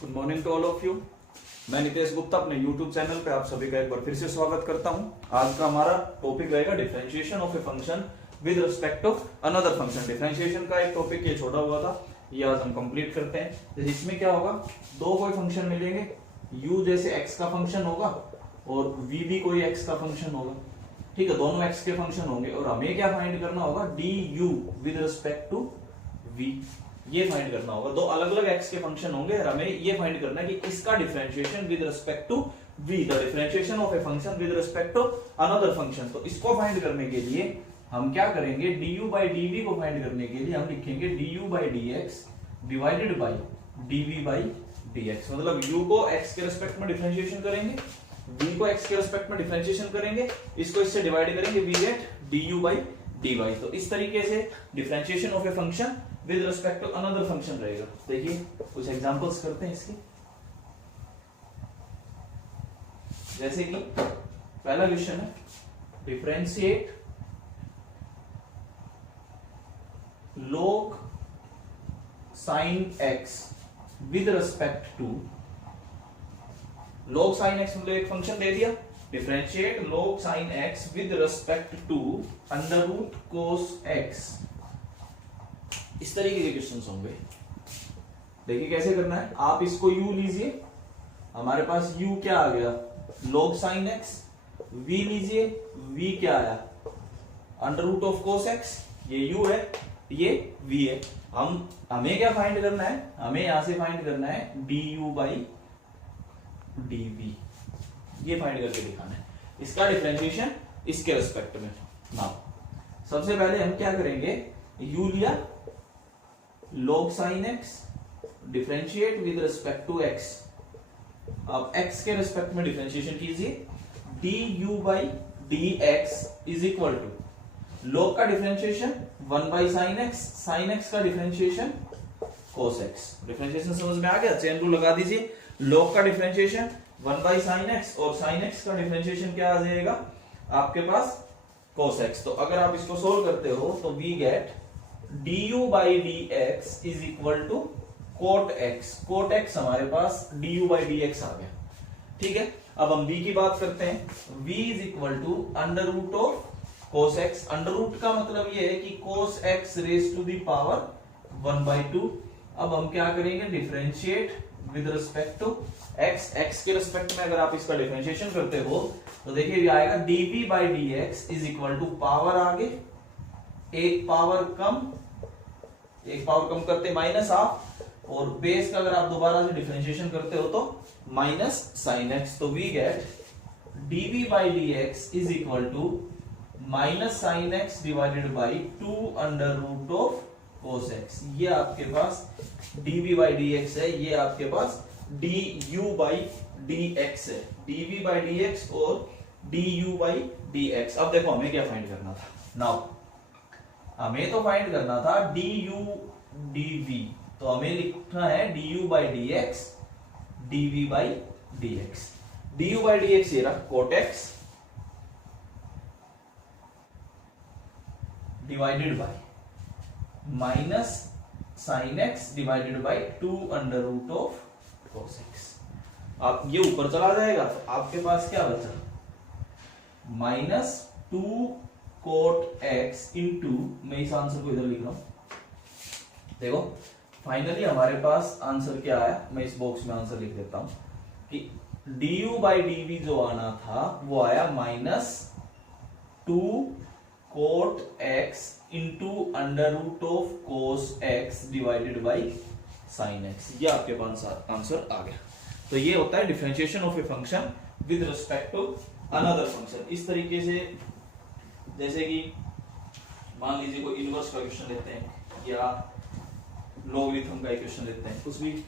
Good morning to all of you. मैं नितेश गुप्ता अपने YouTube channel पे आप सभी का एक बार फिर से स्वागत करता हूं। आज का हमारा टॉपिक रहेगा differentiation of a function with respect to another function. Differentiation का एक टॉपिक ये छोड़ा हुआ था, ये आज हम कंप्लीट करते हैं। तो इसमें क्या होगा, दो कोई फंक्शन मिलेंगे, u जैसे x का फंक्शन होगा और v भी कोई x का फंक्शन होगा। ठीक है, दोनों x के फंक्शन होंगे और हमें क्या फाइंड करना होगा, du with respect to v, ये फाइंड करना होगा। दो अलग अलग x के फंक्शन होंगे और हमें ये फाइंड करना है कि इसका differentiation with respect to v, the differentiation of a function with respect to another function. तो इसको फाइंड करने के लिए हम क्या करेंगे, du by dv को फाइंड करने के लिए हम लिखेंगे du by dx divided by dv by dx। मतलब u को x के रिस्पेक्ट में डिफरेंशिएशन करेंगे, v को x के रिस्पेक्ट में डिफरेंशिएशन करेंगे, इसको इससे डिवाइड करेंगे, we get du by dy। तो इस तरीके से differentiation of a function with respect to another function रहेगा। देखिए कुछ एग्जांपल्स करते हैं इसके। जैसे कि पहला क्वेश्चन है, differentiate log sin x with respect to, log sin x मतलब एक फंक्शन दे दिया, differentiate log sin x with respect to under root cos x। इस तरीके के क्वेश्चंस होंगे। देखिए कैसे करना है, आप इसको u लीजिए, हमारे पास u क्या आ गया, log sin x, v लीजिए, v क्या आया, under root of cos x, ये u है, ये v है। हमें क्या फाइंड करना है, हमें यहां से फाइंड करना है du by dv, ये फाइंड करके दिखाना है इसका डिफरेंशिएशन इसके रिस्पेक्ट में। नाउ सबसे पहले हम क्या करेंगे, u लिया, log sin x differentiate with respect to x। अब x के रिस्पेक्ट में डिफरेंशिएशन कीजिए, du by dx is equal to log का differentiation 1 by sin x, sin x का डिफरेंशिएशन cos x। डिफरेंशिएशन समझ में आ गया, चेन रूल लगा दीजिए, log का डिफरेंशिएशन 1 by sin x और sin x का डिफरेंशिएशन क्या आ जाएगा आपके पास, cos x। तो अगर आप इसको सोल्व करते हो तो we get du by dx is equal to cot x। cot x हमारे पास du by dx आ गया। ठीक है, अब हम v की बात करते हैं, v is equal to under root of cos x। Under root का मतलब ये है कि cos x raise to the power 1/2। अब हम क्या करेंगे, differentiate with respect to x। x के रिस्पेक्ट में अगर आप इसका डिफरेंशिएशन करते हो तो देखिए ये आएगा dv by dx is equal to power आगे एक पावर कम करते माइनस हाफ, और बेस का अगर आप दोबारा से डिफरेंशिएशन करते हो तो माइनस साइन एक्स। तो we get dv by dx is equal to minus sine x divided by 2 under root of cos x। ये आपके पास dv by dx है, ये आपके पास du by dx है, dv by dx और du by dx। अब देखो हमें क्या फाइंड करना था, नाउ हमें तो फाइंड करना था du dv, तो हमें लिखना है du by dx dv by dx। du by dx ये रहा cot x divided by minus sine x divided by 2 under root of cos x। अब ये ऊपर चला जाएगा तो आपके पास क्या बचा, माइनस 2 cot x इंटू, मैं इस आंसर को इधर लिख रहा हूं। देखो फाइनली हमारे पास आंसर क्या आया, मैं इस बॉक्स में आंसर लिख देता हूं कि du by dv जो आना था वो आया minus 2 cot x into under root of cos x divided by sin x। ये आपके पास आंसर आ गया। तो ये होता है differentiation of a function with respect to another function. इस तरीके से, जैसे कि मान लीजिए कोई इनवर्स का क्वेश्चन लेते हैं या लॉगरिथम का क्वेश्चन लेते हैं, कुछ भी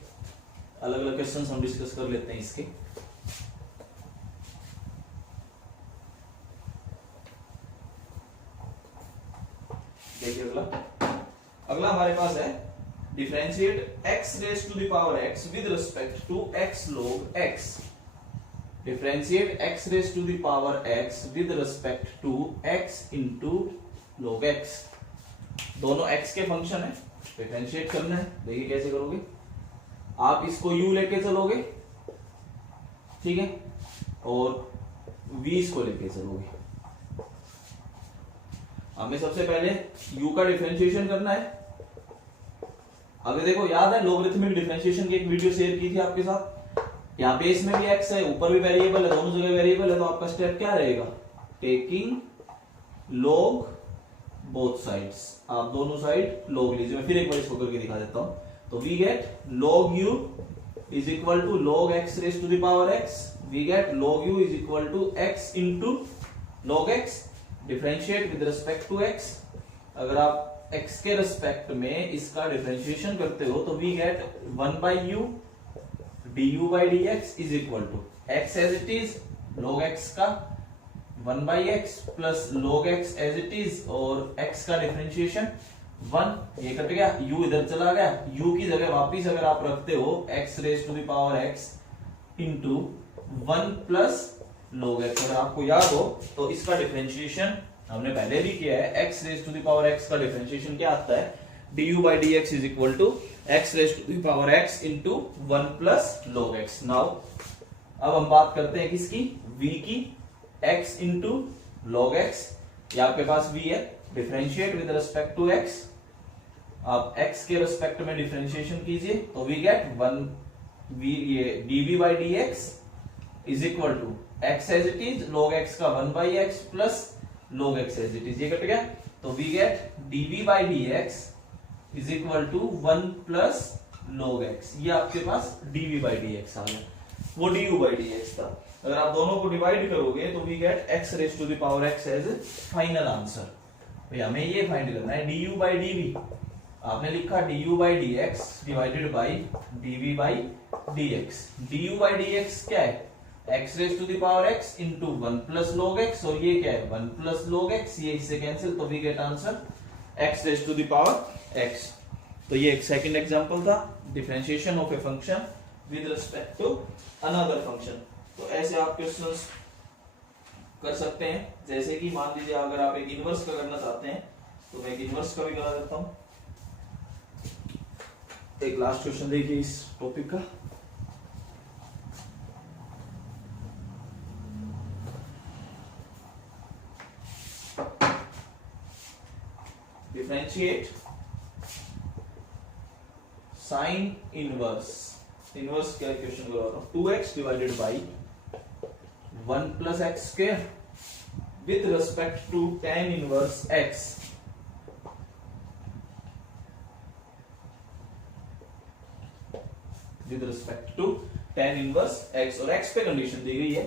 अलग अलग क्वेश्चन हम डिस्कस कर लेते हैं इसके। देखिए अगला हमारे पास है differentiate x raise to the power x with respect to x log x। Differentiate x raise to the power x with respect to x into log x। दोनों x के फंक्शन है, डिफरेंशिएट करना है। देखिए कैसे करोगे, आप इसको u लेके चलोगे, ठीक है, और v इसको लेके चलोगे। हमें सबसे पहले u का डिफरेंशिएशन करना है। अगर देखो याद है लॉगरिथमिक डिफरेंशिएशन की एक वीडियो शेयर की थी आपके साथ, यहाँ बेस में भी x है, ऊपर भी वेरिएबल है, दोनों जगह वेरिएबल है, तो आपका स्टेप क्या रहेगा, टेकिंग log बोथ साइड्स। आप दोनों साइड log लीजिए। मैं फिर एक बार इसको करके दिखा देता हूं। तो we get log u is equal to log x raise to the power x। We get log u is equal to x into log x, differentiate with respect to x। अगर आप x के respect में इसका differentiation करते हो तो we get 1 by u du by dx is equal to x as it is, log x का 1 by x plus log x as it is, और x का डिफरेंशिएशन 1, ये कट गया, u इधर चला गया, u की जगह वापिस अगर आप रखते हो x raise to the power x into 1 plus log x। अगर आपको याद हो तो इसका डिफरेंशिएशन हमने पहले भी किया है, x raise to the power x का डिफरेंशिएशन क्या आता है, du by dx is equal to x raise to the power x into 1 plus log x। Now अब हम बात करते हैं किसकी, v की, x इंटू log x। ये आपके पास v है, differentiate with respect to x। आप x के रिस्पेक्ट में डिफरेंशिएशन कीजिए तो वी गेट 1 v ये dv by dx is equal to x as it is, log x का 1 by x plus log x as it is, ये cut गया, तो we get dv by dx is equal to 1 plus log x। ये आपके पास dv by dx आ गया, वो du by dx था। अगर आप दोनों को डिवाइड करोगे तो we get x raise to the power x as final answer. भाई हमें ये फाइंड करना है du by dv। आपने लिखा du by dx divided by dv by dx। du by dx क्या है, x raise to the power x into 1 plus log x, और ये क्या है 1 प्लस log x, ये इससे कैंसिल, तो we get answer x raise to the power x। तो ये एक सेकंड एग्जांपल था, differentiation of a function with respect to another function. तो ऐसे आप क्वेश्चंस कर सकते हैं, जैसे कि मान लीजिए अगर आप एक इनवर्स का करना चाहते हैं तो मैं एक इनवर्स का भी करा देता हूं। एक लास्ट क्वेश्चन देखिए इस टॉपिक का, डिफरेंशिएट साइन इनवर्स। इनवर्स क्या क्वेश्चन को रहा हूं, 2x divided by 1 plus x square with respect to tan inverse x। With respect to tan inverse x, और x पे कंडीशन दी गई है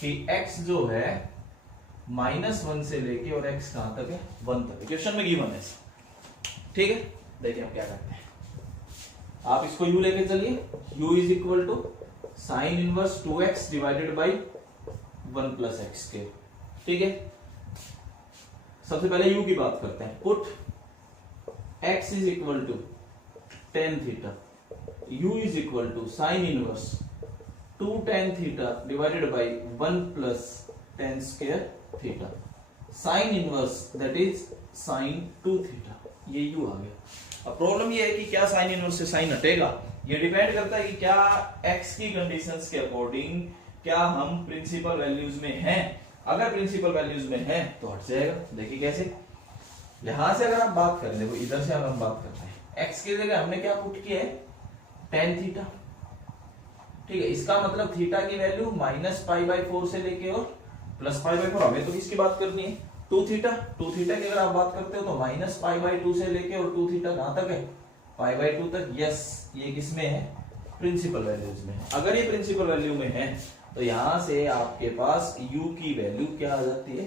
कि x जो है -1 से लेके और x कहां तक है, 1 तक। क्वेश्चन में गिवन है, ठीक है। देखिए हम क्या करते हैं, आप इसको u लेके चलिए, u is equal to sine inverse 2x divided by 1 plus x के, ठीक है। सबसे पहले u की बात करते हैं, put x is equal to tan theta, u is equal to sine inverse 2 tan theta divided by 1 plus tan square theta. Sine inverse that is sine 2 theta, ये u आ गया। अब प्रॉब्लम ये है कि क्या साइन इनवर्स से sign हटेगा, ये डिपेंड करता है कि क्या x की कंडीशंस के अकॉर्डिंग क्या हम प्रिंसिपल वैल्यूज में हैं। अगर प्रिंसिपल वैल्यूज में हैं तो हट जाएगा। देखिए कैसे, यहां से अगर आप बात करें, देखो इधर से अगर हम बात करते हैं, x की जगह हमने क्या पुट किया है, tan थीटा, ठीक है। इसका मतलब थीटा की वैल्यू -π/4 से लेके और +π/4। हमें तो किसकी बात करनी है, 2 थीटा। 2 थीटा की अगर आप बात करते हो तो -π/2 से लेके और 2 थीटा कहां तक है, π/2 तक। यस, ये किसमें है, प्रिंसिपल वैल्यूज में है। अगर ये प्रिंसिपल वैल्यू में है तो यहां से आपके पास u की वैल्यू क्या आ जाती है,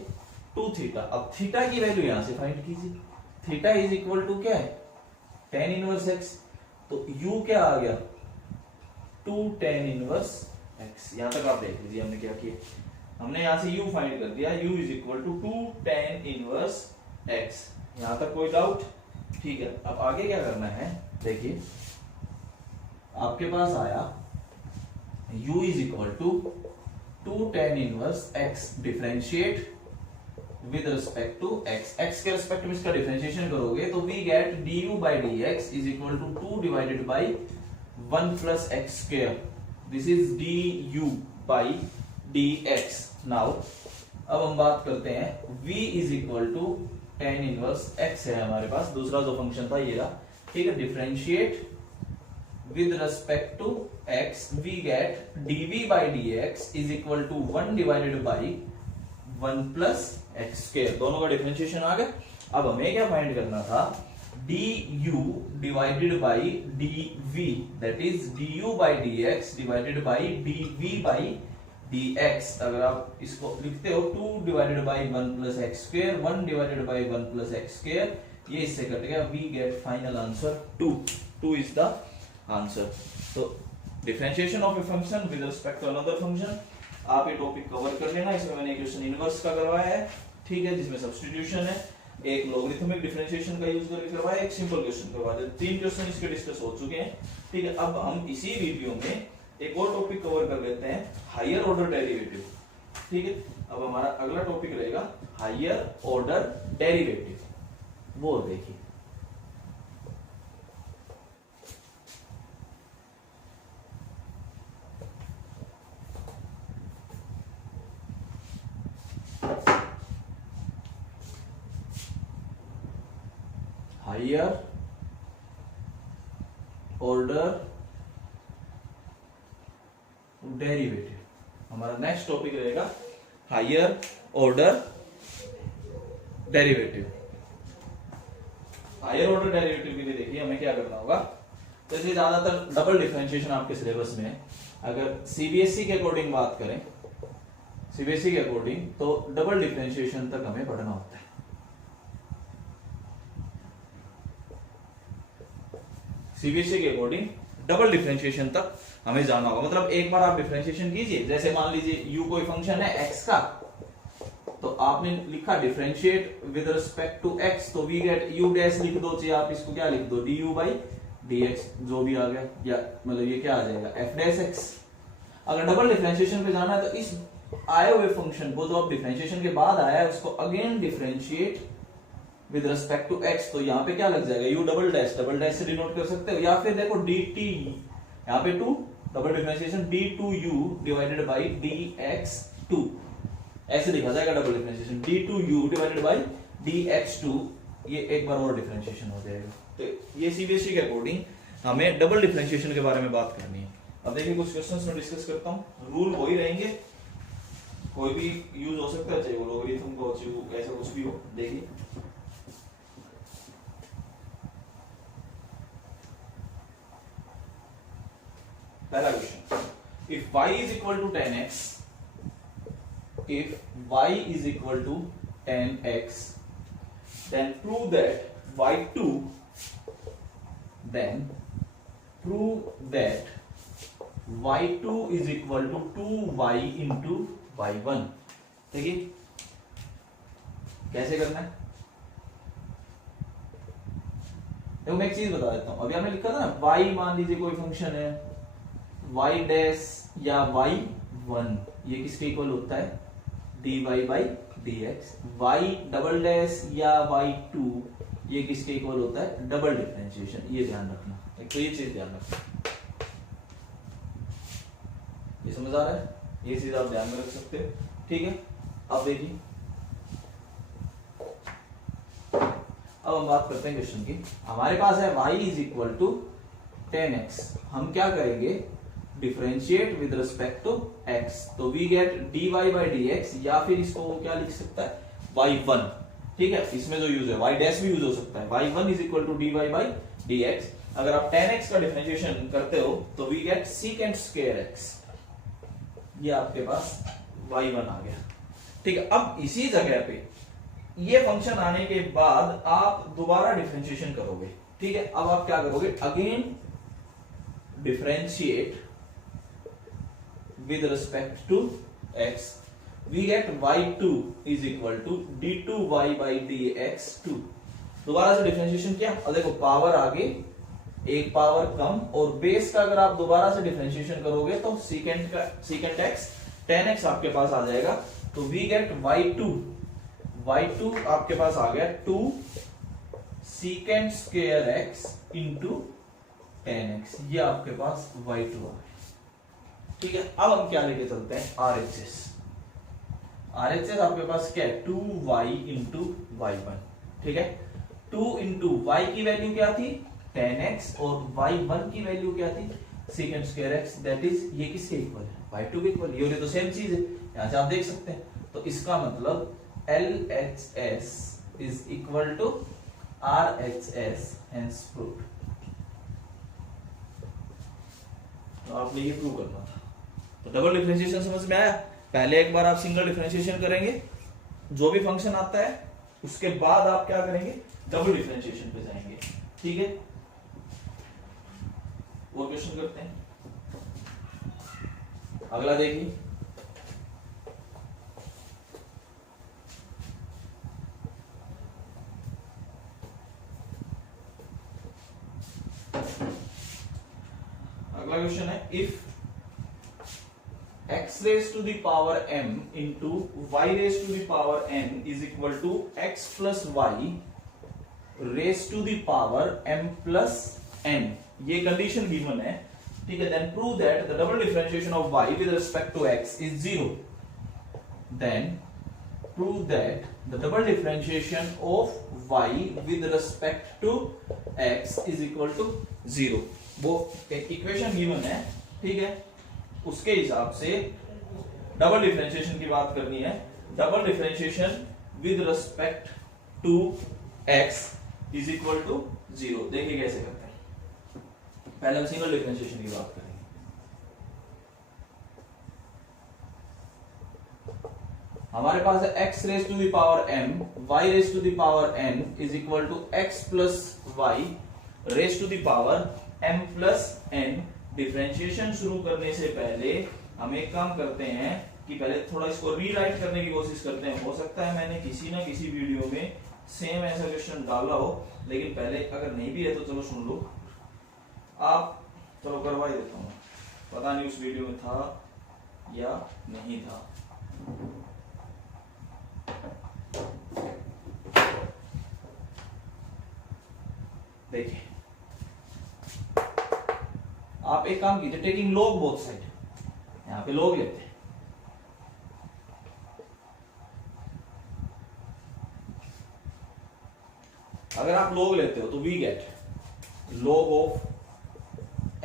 2 थीटा। अब थीटा की वैल्यू यहां से फाइंड कीजिए, थीटा इज इक्वल टू क्या है, tan इनवर्स x। तो u क्या आ गया, 2 tan इनवर्स x। यहां तक आप देख लीजिए हमने क्या किया, हमने यहां से u फाइंड कर दिया, u is equal to 2 tan inverse x। यहां तक कोई डाउट, ठीक है। अब आगे क्या करना है, देखिए आपके पास आया u is equal to 2 tan inverse x, differentiate with respect to x। x के रिस्पेक्ट में इसका डिफरेंशिएशन करोगे तो we get du by dx is equal to 2 divided by 1 plus x square. This is du by dx. Now अब हम बात करते हैं v is equal to tan inverse x है हमारे पास, दूसरा जो फंक्शन था ये रहा, ठीक है। Differentiate with respect to x, we get dv by dx is equal to 1 divided by 1 plus x square. दोनों का डिफरेंशिएशन आ गया। अब हमें क्या फाइंड करना था, du divided by dv, that is du by dx divided by dv by dx. अगर आप इसको लिखते हो 2 divided by 1 plus x square, 1 divided by 1 plus x square, ये इससे कट गया, we get final answer 2. 2 is the answer. तो differentiation of a function with respect to another function, आप ये टॉपिक कवर कर लेना। इसमें मैंने क्वेश्चन इनवर्स का करवाया है, ठीक है, जिसमें सब्स्टिट्यूशन है, एक लॉगरिथमिक डिफरेंशिएशन का यूज करके करवाया, एक सिंपल क्वेश्चन करवाया। 3 क्वेश्चन इसके डिस्कस हो चुके हैं, ठीक है। अब हम इसी वीडियो में एक और टॉपिक कवर कर लेते हैं, हायर ऑर्डर डेरिवेटिव, ठीक है। अब हमारा अगला टॉपिक रहेगा हायर ऑर्डर डेरिवेटिव, वो देखिए। हायर ऑर्डर डेरिवेटिव, हमारा नेक्स्ट टॉपिक रहेगा higher order derivative. Higher order derivative के लिए देखिए हमें क्या करना होगा, जैसे ज्यादातर डबल डिफरेंशिएशन आपके सिलेबस में है। अगर सीबीएसई के अकॉर्डिंग बात करें, सीबीएसई के अकॉर्डिंग तो डबल डिफरेंशिएशन तक हमें पढ़ना होता है। सीबीएसई के अकॉर्डिंग डबल डिफरेंशिएशन तक हमें जाना होगा। मतलब एक बार आप डिफरेंशिएशन कीजिए, जैसे मान लीजिए u कोई फंक्शन है x का, तो आपने लिखा differentiate with respect to x, तो वी गेट u डैश लिख दो, चाहे आप इसको क्या लिख दो du by dx, जो भी आ गया, या मतलब ये क्या आ जाएगा f डैश x। अगर डबल डिफरेंशिएशन पे जाना है तो इस आए हुए फंक्शन को जो आप डिफरेंशिएशन के बाद आया है उसको again differentiate with respect to x, तो यहाँ पे क्या लग जाएगा, u डबल डैश से डिनोट कर सकते हो, या फिर देखो dt, यहाँ पे 2 double differentiation d2u divided by dx2, ऐसे लिखा जाएगा double differentiation d2u divided by dx2, ये एक बार और डिफरेंशिएशन हो जाएगा। तो ये सीबीएसई के अकॉर्डिंग हमें डबल डिफरेंशिएशन के बारे में बात करनी है। अब देखिए कुछ क्वेश्चंस में डिस्कस करता हूँ, रूल वही रहेंगे, कोई भी यूज हो सकता है, चाहे वो लॉगरिथम का हो, चाहे वो ऐसा कुछ भी हो। देखिए पहला question, if y is equal to 10x, if y is equal to 10x, then prove that y2, then prove that y2 is equal to 2y into y1। देखिए कैसे करना है, देखो मैं एक चीज बता देता हूं। अभी हमने लिखा था ना, y मान लीजिए कोई फंक्शन है y डैश या y1, ये किसके इक्वल होता है, dy by dx। y double dash या y2, ये किसके इक्वल होता है, डबल डिफरेंशिएशन। ये ध्यान रखना, तो ये चीज ध्यान रखना, ये समझ आ रहा है, ये चीज आप ध्यान में रख सकते हो, ठीक है। अब देखिए, अब हम बात करते हैं क्वेश्चन की। हमारे पास है y is equal to 10x, हम क्या करेंगे, differentiate with respect to x, तो we get dy by dx, या फिर इसको क्या लिख सकता है, y1, ठीक है। इसमें जो यूज है y डैश भी यूज हो सकता है, y1 is equal to dy by dx। अगर आप 10x का डिफरेंशिएशन करते हो तो we get secant square x, ये आपके पास y1 आ गया, ठीक है। अब इसी जगह पे ये फंक्शन आने के बाद आप दोबारा डिफरेंशिएशन करोगे, ठीक है। अब आप क्या करोगे, again differentiate with respect to x, we get y2 is equal to d2y by dx2। दोबारा से डिफरेंशिएशन किया, और देखो पावर आगे, एक पावर कम, और बेस का अगर आप दोबारा से डिफरेंशिएशन करोगे तो secant x 10x आपके पास आ जाएगा, तो we get y2 आपके पास आ गया 2 secant square x into 10x, ये आपके पास y2 आ गया। ठीक है, अब हम क्या लेके चलते हैं, RHS। RHS आपके पास क्या है, 2y इंटू y1। ठीक है, 2 इंटू y की वैल्यू क्या थी 10x और y1 की वैल्यू क्या थी second square x, that is ये किसके इक्वल है, y2 के इक्वल। ये तो सेम चीज है, यहां से आप देख सकते हैं। तो इसका मतलब LHS is equal to RHS, hence proved. तो आपने ये प्रूव करना था। तो डबल डिफरेंशिएशन समझ में आया। पहले एक बार आप सिंगल डिफरेंशिएशन करेंगे, जो भी फंक्शन आता है उसके बाद आप क्या करेंगे, डबल डिफरेंशिएशन पे जाएंगे। ठीक है, वो क्वेश्चन करते हैं। अगला देखिए, अगला क्वेश्चन है, if x raised to the power m into y raised to the power n is equal to x plus y raised to the power m plus n, ये कंडीशन गिवन है। ठीक है, then prove that the double differentiation of y with respect to x is 0। Then prove that the double differentiation of y with respect to x is equal to 0। वो equation given है। ठीक है, उसके हिसाब से डबल डिफरेंशिएशन की बात करनी है। Double differentiation with respect to x is equal to 0। देखिए कैसे करते हैं। पहले हम सिंगल डिफरेंशिएशन की बात करेंगे। हमारे पास है x raise to the power m, y raise to the power n is equal to x plus y raise to the power m plus n। Differentiation शुरू करने से पहले हम एक काम करते हैं कि पहले थोड़ा इसको रीराइट करने की कोशिश करते हैं। हो सकता है मैंने किसी ना किसी वीडियो में सेम ऐसा क्वेश्चन डाला हो, लेकिन पहले अगर नहीं भी है तो चलो सुन लो आप। चलो करवा ही देता हूँ, पता नहीं उस वीडियो में था या नहीं था। देखिए, आप एक काम कीजिए, टेकिंग लॉग बोथ साइड, यहां पे लॉग लेते हैं। अगर आप लॉग लेते हो तो we get log of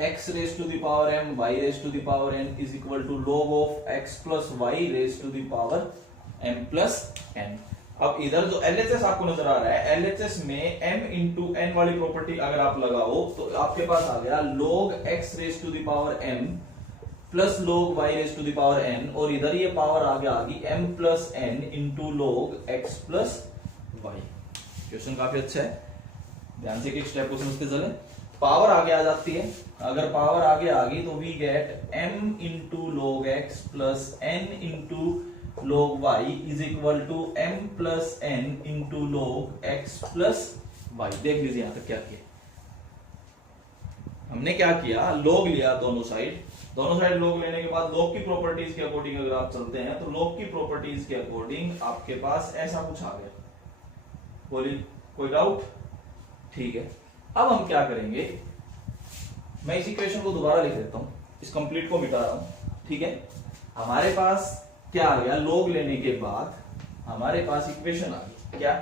x raise to the power m y raise to the power n is equal to log of x plus y raise to the power m plus n। अब इधर जो LHS आपको नजर आ रहा है, LHS में m into n वाली property अगर आप लगाओ तो आपके पास आ गया log x raise to the power m plus log y raise to the power n, और इधर ये पावर आ गई m plus n into log x plus y। Question काफी अच्छा है, ध्यान से एक स्टेप को समझते चले। पावर आगे आ जाती है, अगर पावर आगे आ गई तो we get m into log x plus n into log y is equal to m plus n into log x plus y। देख लीजिए यहां तक क्या किया हमने, क्या किया, log लिया दोनों साइड log लेने के बाद log की प्रॉपर्टीज के अकॉर्डिंग अगर आप चलते हैं तो log की प्रॉपर्टीज के अकॉर्डिंग आपके पास ऐसा कुछ आ गया। बोलिए कोई डाउट? ठीक है, अब हम क्या करेंगे, मैं इस इक्वेशन को दोबारा लिख देता हूं, इस कंप्लीट को मिटा रहा हूं। ठीक है, हमारे पास क्या आ गया, log लेने के बाद हमारे पास इक्वेशन आ गई क्या,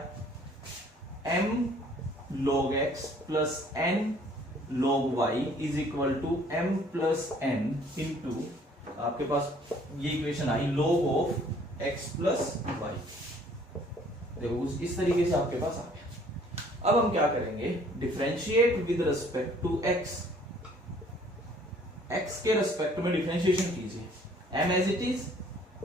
m log x plus n log y is equal to m plus n into आपके पास ये इक्वेशन आई log of x plus y। देखो इस तरीके से आपके पास आ गया। अब हम क्या करेंगे, differentiate with respect to x, x के रिस्पेक्ट में डिफरेंशिएशन कीजिए। m as it is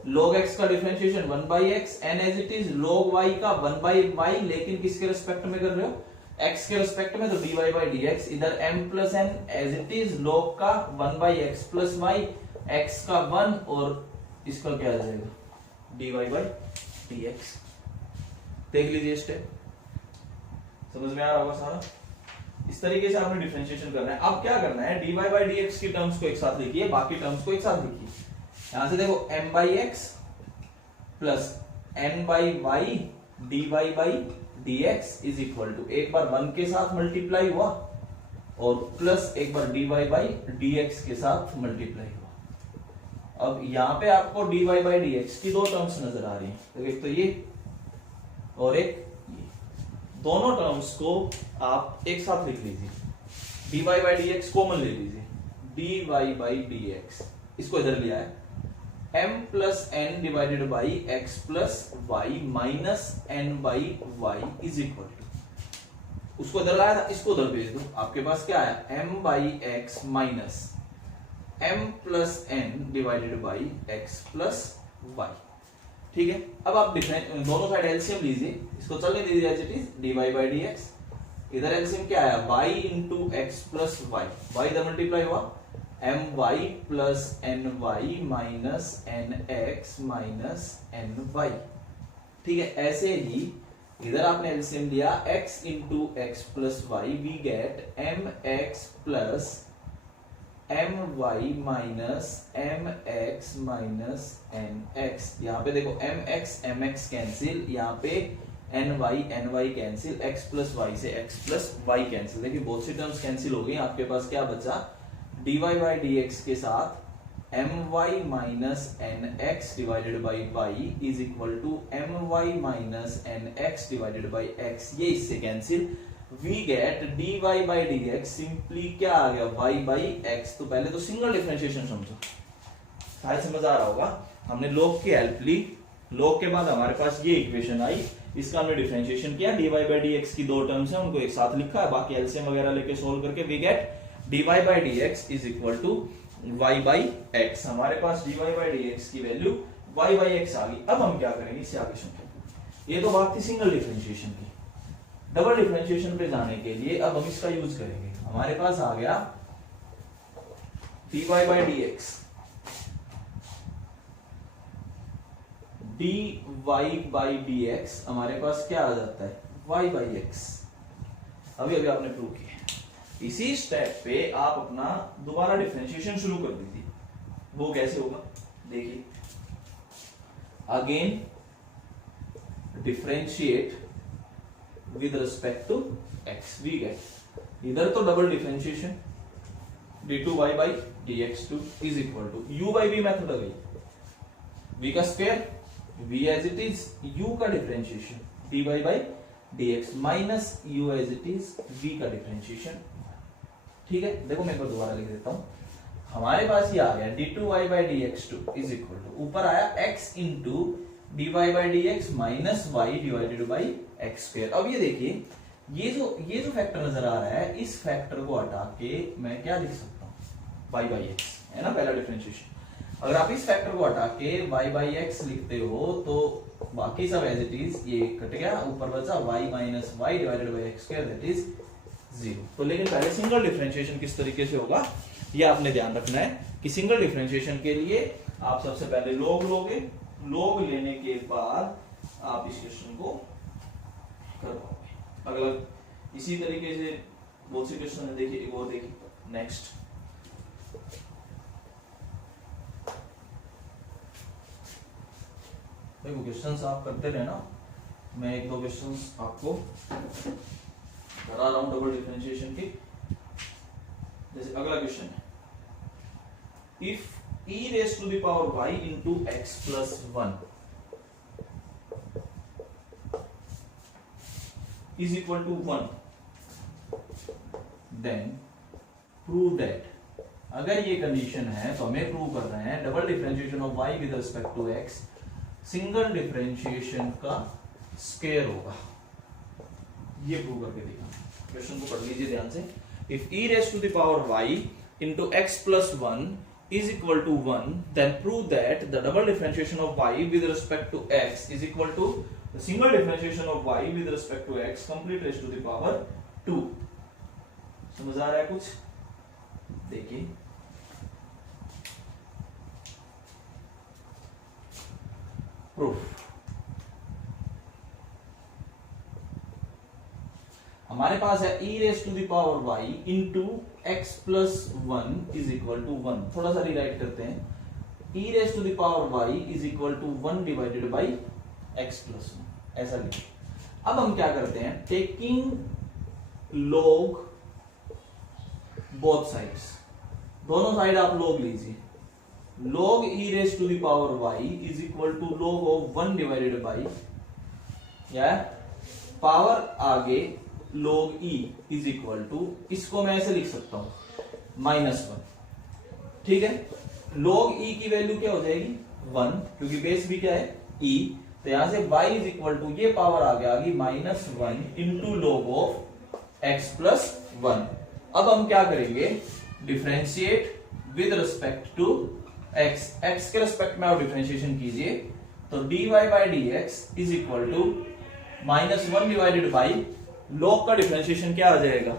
log x का differentiation 1 by x, n as it is log y का 1 by y, लेकिन किसके रिस्पेक्ट में कर रहे हो, x के रिस्पेक्ट में, तो dy by dx। इधर m plus n as it is log का 1 by x plus y, x का 1 और इसका क्या आ जाएगा dy by dx। देख लीजिए स्टेप, समझ में आ रहा होगा सारा। इस तरीके से आपने डिफरेंशिएशन करना है। अब क्या करना है, dy by dx की टर्म्स को एक साथ लिखिए, बाकी टर्म्स को एक साथ लिखिए। यहां से देखो m by x plus n by y dy by dx is equal to, एक बार 1 के साथ मल्टीप्लाई हुआ और प्लस एक बार dy बाई dx के साथ मल्टीप्लाई हुआ। अब यहां पे आपको dy बाई dx की दो टर्म्स नजर आ रही हैं, तो एक तो ये और एक ये, दोनों टर्म्स को आप एक साथ लिख लीजिए। dy बाई dx कॉमन ले लीजिए, dy बाई dx इसको इधर लिया है m plus n divided by x plus y minus n by y is equal to, उसको इधर लाया था, इसको उधर भेज दो। आपके पास क्या है m by x minus m plus n divided by x plus y. ठीक है, अब आप दोनों साइड एलसीएम लीजिए, इसको चलने दीजिए as it is dy by dx। इधर एलसीएम क्या आया y into x plus y, y इधर मल्टीप्लाई हुआ my plus ny minus nx minus ny। ठीक है, ऐसे ही इधर आपने एलसीएम लिया x into x plus y, we get mx plus my minus mx minus nx। यहाँ पे देखो mx कैंसिल, यहाँ पे ny cancel, x plus y से x प्लस वाई कैंसिल। देखिए बहुत सी टर्म्स कैंसिल हो गई, आपके पास क्या बचा dy बाई dx के साथ my minus nx divided by y is equal to my minus nx divided by x, ये इससे cancel. We get dy by dx simply क्या आ गया y बाई x। तो पहले तो सिंगल डिफरेंशिएशन समझो, शायद समझ आ रहा होगा। हमने log की हेल्प ली, log के बाद हमारे पास ये इक्वेशन आई, इसका हमने डिफरेंशिएशन किया, dy बाई dx की दो टर्म्स हैं उनको एक साथ लिखा है, बाकी एलसीएम वगैरह लेके सोल्व करके we get dy by dx is equal to y by x। हमारे पास dy बाई dx की वैल्यू y बाई x आ गई। अब हम क्या करेंगे इससे आगे समझेंगे। ये तो बात थी सिंगल डिफरेंशिएशन की। डबल डिफरेंशिएशन पे जाने के लिए अब हम इसका यूज करेंगे। हमारे पास आ गया dy by dx, dy by dx हमारे पास क्या आ जाता है y बाई x। अभी अभी आपने प्रूव किया। इसी स्टेप पे आप अपना दोबारा डिफरेंशिएशन शुरू कर दीजिए। वो कैसे होगा देखिए, again differentiate with respect to x, we get इधर तो double differentiation d2y by dx2 is equal to u by v method आ गई, v का square v as it is, u का differentiation dy by dx minus u as it is v का differentiation. ठीक है, देखो मैं एक बार दोबारा लिख देता हूं। हमारे पास ये आ गया d2y by dx2 is equal to, ऊपर आया x into dy by dx minus y divided by x square. अब ये देखिए, ये जो फैक्टर नजर आ रहा है, इस फैक्टर को हटा के मैं क्या लिख सकता हूं y बाई x, है ना पहला डिफरेंशिएशन। अगर आप इस फैक्टर को हटा के y बाई x लिखते हो तो बाकी सब एज इट इज, ये कट गया, ऊपर बचा y minus y divided by x square that is 0। तो लेकिन पहले सिंगल डिफरेंशिएशन किस तरीके से होगा ये आपने ध्यान रखना है कि सिंगल डिफरेंशिएशन के लिए आप सबसे पहले log लोगे, log लेने के बाद आप इस क्वेश्चन को कर पाओगे। अगला इसी तरीके से बहुत से क्वेश्चन है, देखिए एक और देखिए नेक्स्ट। देखो क्वेश्चंस आप करते रहना, मैं एक दो क्वेश्चंस आपको करा रहा हूं डबल डिफरेंशिएशन के। जैसे अगला क्वेश्चन है, if e raise to the power y into x plus 1 is equal to 1, then prove that. अगर ये कंडीशन है तो हमें प्रूव कर रहे हैं double differentiation of y with respect to x single differentiation का स्क्वायर होगा। ये प्रूव करके दिखा। क्वेश्चन को पढ़ लीजिए ध्यान से। If e raise to the power y into x plus 1 is equal to 1, then prove that the double differentiation of y with respect to x is equal to the single differentiation of y with respect to x complete raised to the power 2। समझ आ रहा है कुछ? देखिए proof. हमारे पास है e raise to the power y into x plus 1 is equal to 1। थोड़ा सा रिराइट करते हैं, e raise to the power y is equal to 1 divided by x plus 1, ऐसा लिखिए। अब हम क्या करते हैं, टेकिंग log बोथ साइड्स, दोनों साइड आप log लीजिए, log e raise to the power y is equal to log of 1 divided by, या पावर आगे log e is equal to, इसको मैं ऐसे लिख सकता हूं -1, ठीक है। log e की वैल्यू क्या हो जाएगी 1, क्योंकि बेस भी क्या है e, तो यहां से y इज इक्वल टू, ये पावर आगे आ गई -1 into log of x plus 1। अब हम क्या करेंगे, differentiate with respect to x, x के रिस्पेक्ट में आप डिफरेंशिएशन कीजिए, तो dy by d x is equal to -1 divided by log का डिफरेंशिएशन क्या आ जाएगा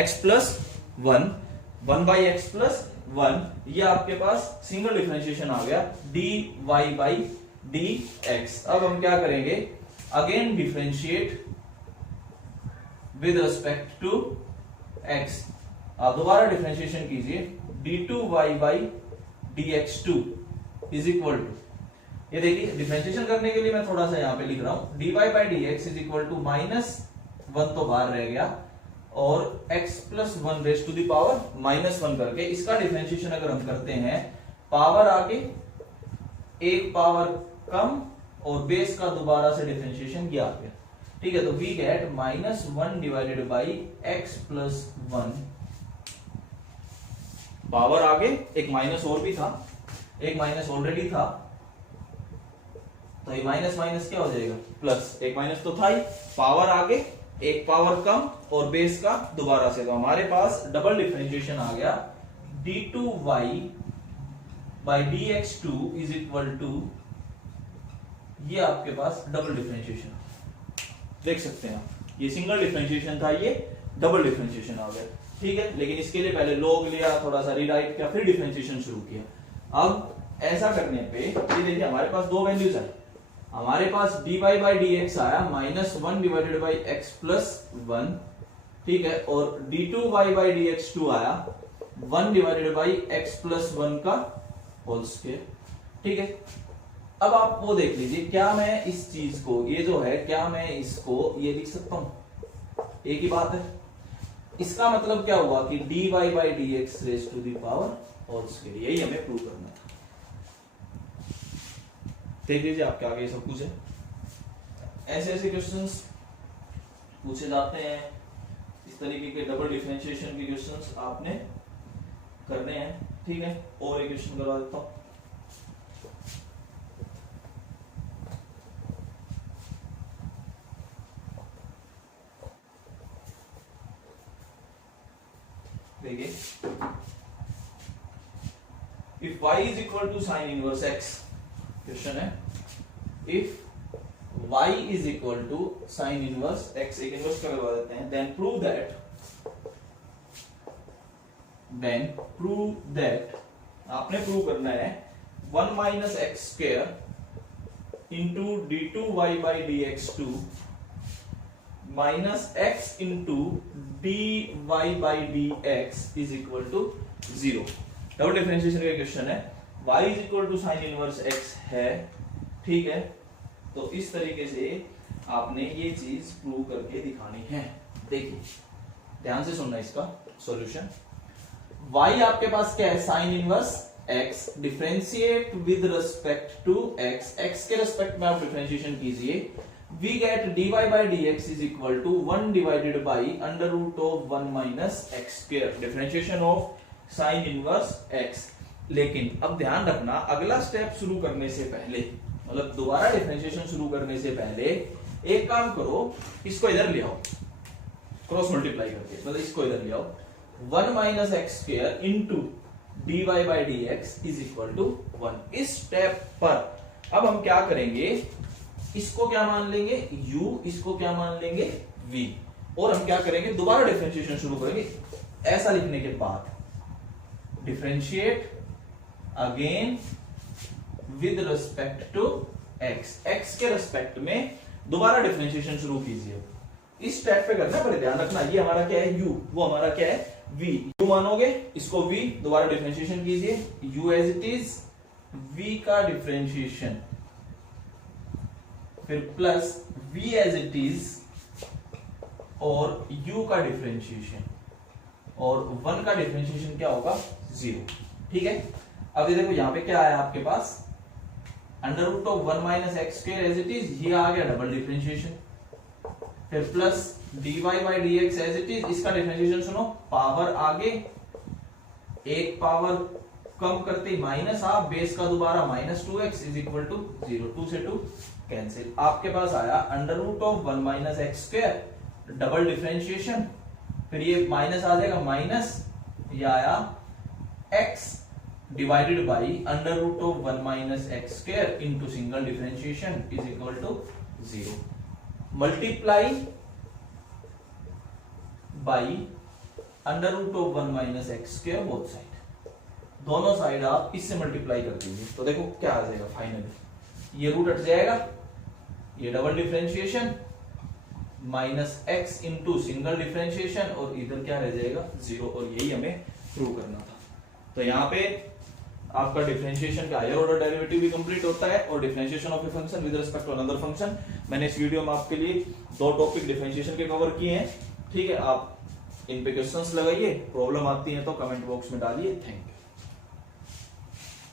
x plus 1, 1 by x plus 1, ये आपके पास सिंगल डिफरेंशिएशन आ गया dy बाई डी एक्स। अब हम क्या करेंगे, again differentiate with respect to x, आप दोबारा डिफरेंशिएशन कीजिए, d2y by dx2 is equal to, ये देखिए डिफरेंशिएशन करने के लिए मैं थोड़ा सा यहां पे लिख रहा हूं, dy by dx is equal to -1 तो बाहर रह गया, और x plus 1 raise to the power -1 करके इसका डिफरेंशिएशन अगर हम करते हैं, पावर आगे एक पावर कम और बेस का दोबारा से डिफरेंशिएशन किया गया, ठीक है। तो we get -1 divided by x plus 1, power आगे एक माइनस और भी था, एक माइनस ऑलरेडी था, तो ये माइनस माइनस क्या हो जाएगा प्लस, एक माइनस तो था ही, पावर आगे एक पावर कम और बेस का दोबारा से, तो हमारे पास डबल डिफरेंशिएशन आ गया d2y by dx2 is equal to, ये आपके पास डबल डिफरेंशिएशन देख सकते हैं आप, ये सिंगल डिफरेंशिएशन था, ये डबल डिफरेंशिएशन आ गया, ठीक है। लेकिन इसके लिए पहले log लिया, थोड़ा सा रीराइट किया, फिर डिफरेंशिएशन शुरू किया। अब ऐसा करने पे ये देखिए हमारे पास दो वैल्यूज है, हमारे पास dy बाई dx आया -1 डिवाइडेड बाई x प्लस 1, ठीक है, और d2y बाई dx2 आया 1 डिवाइडेड बाई x प्लस 1 का होल स्क्वायर, ठीक है। अब आप वो देख लीजिए, क्या मैं इस चीज को, ये जो है, क्या मैं इसको ये लिख सकता हूं, एक ही बात है। इसका मतलब क्या हुआ कि dy by dx raise to the power whole square, यही हमें प्रूव करना था। देख लीजिए आपके आगे सब कुछ है, ऐसे ऐसे क्वेश्चंस पूछे जाते हैं, इस तरीके के डबल डिफरेंशिएशन के क्वेश्चंस आपने करने हैं, ठीक है। और एक क्वेश्चन करवा देता हूं, देखिए, if y is equal to sine inverse x, question है, if y is equal to sine inverse x, एक इनवर्स करवा देते हैं, देन प्रूव दैट आपने प्रूव करना है 1 minus x square into d2y by dx2 minus x into dy by dx is equal to 0। Double differentiation का question है, y is equal to sine inverse x है, ठीक है। तो इस तरीके से आपने ये चीज प्रूव करके दिखानी है। देखिए ध्यान से सुनना इसका सॉल्यूशन, y आपके पास क्या है, sine inverse x, differentiate with respect to x, x के रिस्पेक्ट में आप डिफरेंशिएशन कीजिए, we get dy by dx is equal to 1 divided by under root of 1 minus x square, differentiation of sin inverse x। लेकिन अब ध्यान रखना, अगला step शुरू करने से पहले, मतलब दोबारा डिफरेंशिएशन शुरू करने से पहले एक काम करो, इसको इधर ले आओ, क्रॉस मल्टीप्लाई करके, मतलब इसको इधर ले आओ, 1 minus x square into dy by dx is equal to 1। इस स्टेप पर अब हम क्या करेंगे, इसको क्या मान लेंगे u, इसको क्या मान लेंगे v, और हम क्या करेंगे, दोबारा डिफरेंशिएशन शुरू करेंगे। ऐसा लिखने के बाद differentiate again with respect to x, x के रिस्पेक्ट में दोबारा डिफरेंशिएशन शुरू कीजिए। इस स्टेप पे करना, पर ध्यान रखना ये हमारा क्या है u, वो हमारा क्या है v, u मानोगे, इसको v, दोबारा डिफरेंशिएशन कीजिए, u as it is, v का डिफरेंशिएशन, फिर plus v as it is और u का डिफरेंशिएशन, और 1 का डिफरेंशिएशन क्या होगा 0। ठीक है, अब ये देखो यहाँ पे क्या आया आपके पास under root of 1 minus x square as it is, ये आ गया डबल डिफरेंशिएशन, फिर plus dy by d x as it is, इसका डिफरेंशिएशन सुनो, पावर आगे एक पावर कम करते ही माइनस हाफ, बेस का दोबारा minus 2x is equal to 0, 2 से 2 कैंसिल। आपके पास आया under root of 1 minus x square double differentiation, फिर ये माइनस आ जाएगा माइनस, ये आया x divided by under root of 1 minus x square into single differentiation is equal to 0, multiply by under root of 1 minus x square both side, दोनों side आप इससे multiply कर दीजिए तो देखो क्या आ जाएगा फाइनली, ये रूट हट जाएगा, ये double differentiation minus x into single differentiation और इधर क्या रह जाएगा 0, और यही हमें प्रूव करना था। तो यहाँ पे आपका डिफरेंशिएशन का हायर ऑर्डर डेरिवेटिव भी कंप्लीट होता है और differentiation of a function with respect to another function. मैंने इस वीडियो में आपके लिए 2 टॉपिक डिफरेंशिएशन के कवर किए हैं। ठीक है, आप इन पे क्वेश्चंस लगाइए, प्रॉब्लम आती है तो कमेंट बॉक्स में डालिए। Thank you.